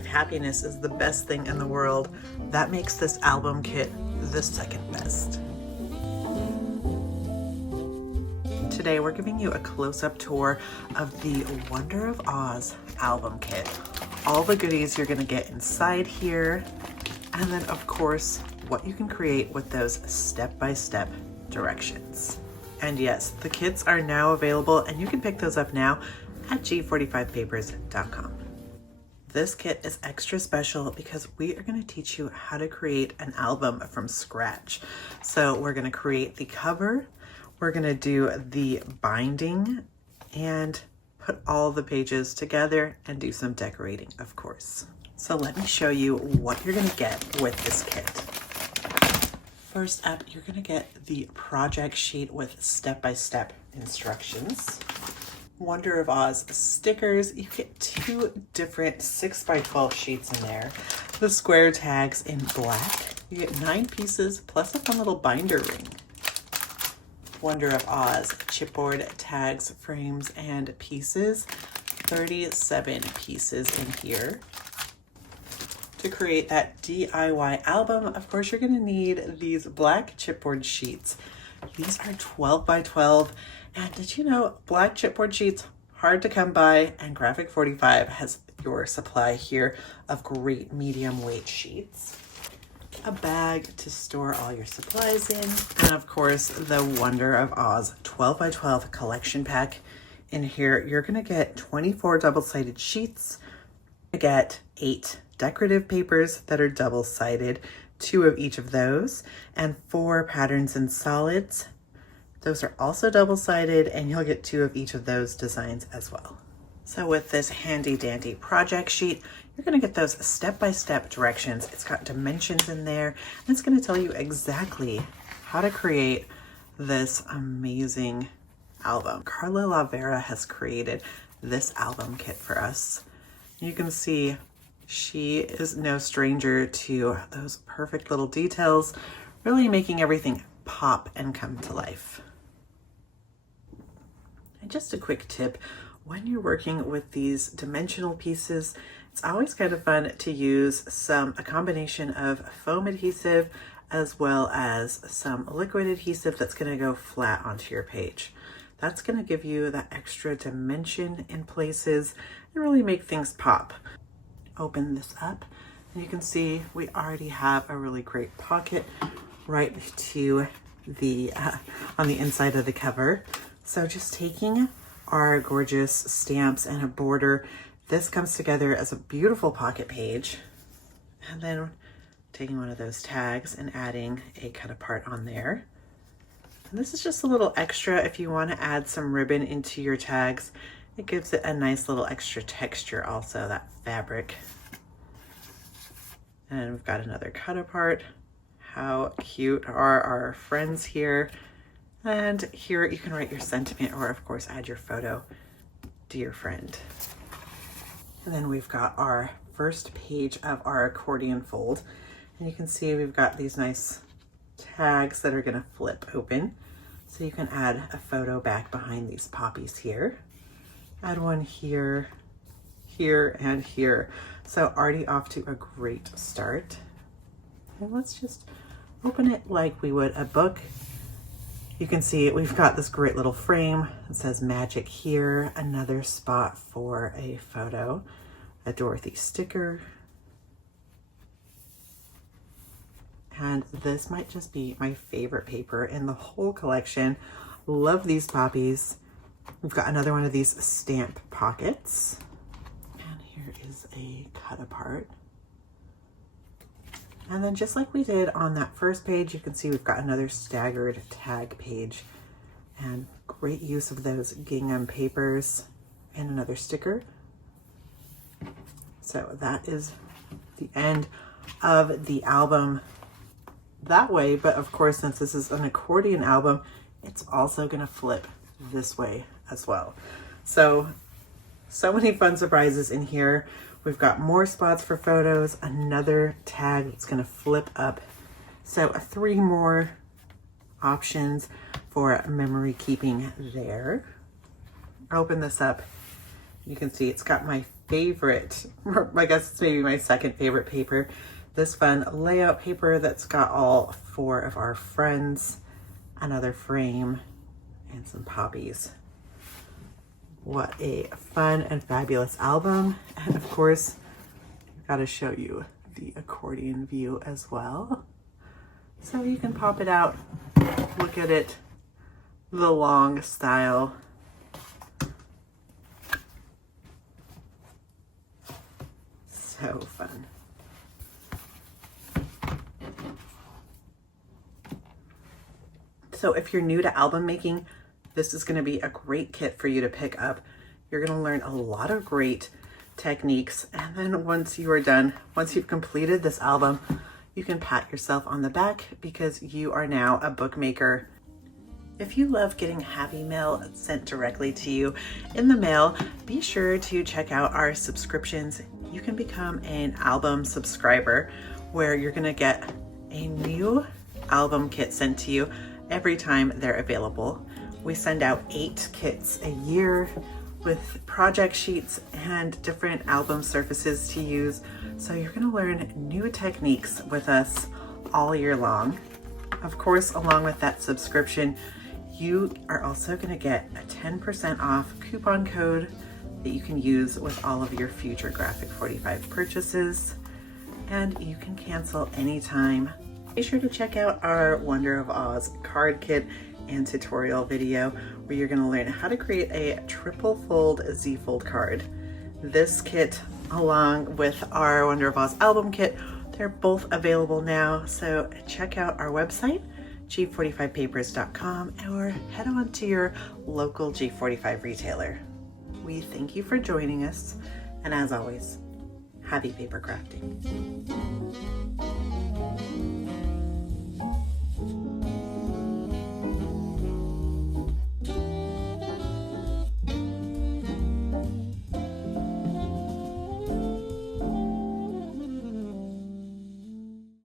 if happiness is the best thing in the world, that makes this album kit the second best. Today we're giving you a close-up tour of the Wonder of Oz album kit. All the goodies you're gonna get inside here, and then of course, what you can create with those step-by-step directions. And yes, the kits are now available and you can pick those up now at g45papers.com. This kit is extra special because we are going to teach you how to create an album from scratch. So we're going to create the cover, we're going to do the binding, and put all the pages together and do some decorating, of course. So let me show you what you're going to get with this kit. First up, you're going to get the project sheet with step-by-step instructions. Wonder of Oz stickers. You get 2 different 6x12 sheets in there. The square tags in black. You get 9 pieces plus a fun little binder ring. Wonder of Oz chipboard tags, frames, and pieces. 37 pieces in here. To create that DIY album, of course, you're going to need these black chipboard sheets. These are 12 by 12. And did you know black chipboard sheets, hard to come by, and Graphic 45 has your supply here of great medium weight sheets. A bag to store all your supplies in, and of course the Wonder of Oz 12 by 12 collection pack. In here you're gonna get 24 double-sided sheets. You get 8 decorative papers that are double-sided, 2 of each of those, and 4 patterns in solids. Those are also double-sided, and you'll get 2 of each of those designs as well. So with this handy dandy project sheet, you're gonna get those step-by-step directions. It's got dimensions in there, and it's gonna tell you exactly how to create this amazing album. Carla Lavera has created this album kit for us. You can see she is no stranger to those perfect little details, really making everything pop and come to life. And just a quick tip, when you're working with these dimensional pieces, it's always kind of fun to use a combination of foam adhesive as well as some liquid adhesive that's going to go flat onto your page. That's going to give you that extra dimension in places and really make things pop. Open this up and you can see we already have a really great pocket right to the on the inside of the cover. So just taking our gorgeous stamps and a border, this comes together as a beautiful pocket page. And then taking one of those tags and adding a cut apart on there. And this is just a little extra if you want to add some ribbon into your tags. It gives it a nice little extra texture also, that fabric. And we've got another cut apart. How cute are our friends here. And here you can write your sentiment or of course add your photo, dear friend. And then we've got our first page of our accordion fold. And you can see we've got these nice tags that are gonna flip open. So you can add a photo back behind these poppies here. Add one here, here, and here. So already off to a great start. And let's just open it like we would a book. You can see we've got this great little frame. It says magic here, another spot for a photo, a Dorothy sticker. And this might just be my favorite paper in the whole collection. Love these poppies. We've got another one of these stamp pockets. And here is a cut apart. And then just like we did on that first page, you can see we've got another staggered tag page and great use of those gingham papers and another sticker. So that is the end of the album that way. But of course, since this is an accordion album, it's also gonna flip this way as well. So many fun surprises in here. We've got more spots for photos, another tag that's gonna flip up. So 3 more options for memory keeping there. Open this up. You can see it's got my favorite, I guess it's maybe my second favorite paper, this fun layout paper that's got all 4 of our friends, another frame, and some poppies. What a fun and fabulous album. And of course, I've got to show you the accordion view as well. So you can pop it out, look at it, the long style. So fun. So if you're new to album making, this is going to be a great kit for you to pick up. You're going to learn a lot of great techniques. And then once you are done, once you've completed this album, you can pat yourself on the back because you are now a bookmaker. If you love getting happy mail sent directly to you in the mail, be sure to check out our subscriptions. You can become an album subscriber where you're going to get a new album kit sent to you every time they're available. We send out 8 kits a year with project sheets and different album surfaces to use. So you're going to learn new techniques with us all year long. Of course, along with that subscription, you are also going to get a 10% off coupon code that you can use with all of your future Graphic 45 purchases, and you can cancel anytime. Be sure to check out our Wonder of Oz card kit and tutorial video where you're going to learn how to create a triple fold Z-fold card. This kit, along with our Wonder of Oz album kit, they're both available now. So check out our website, g45papers.com, or head on to your local G45 retailer. We thank you for joining us, and as always, happy paper crafting.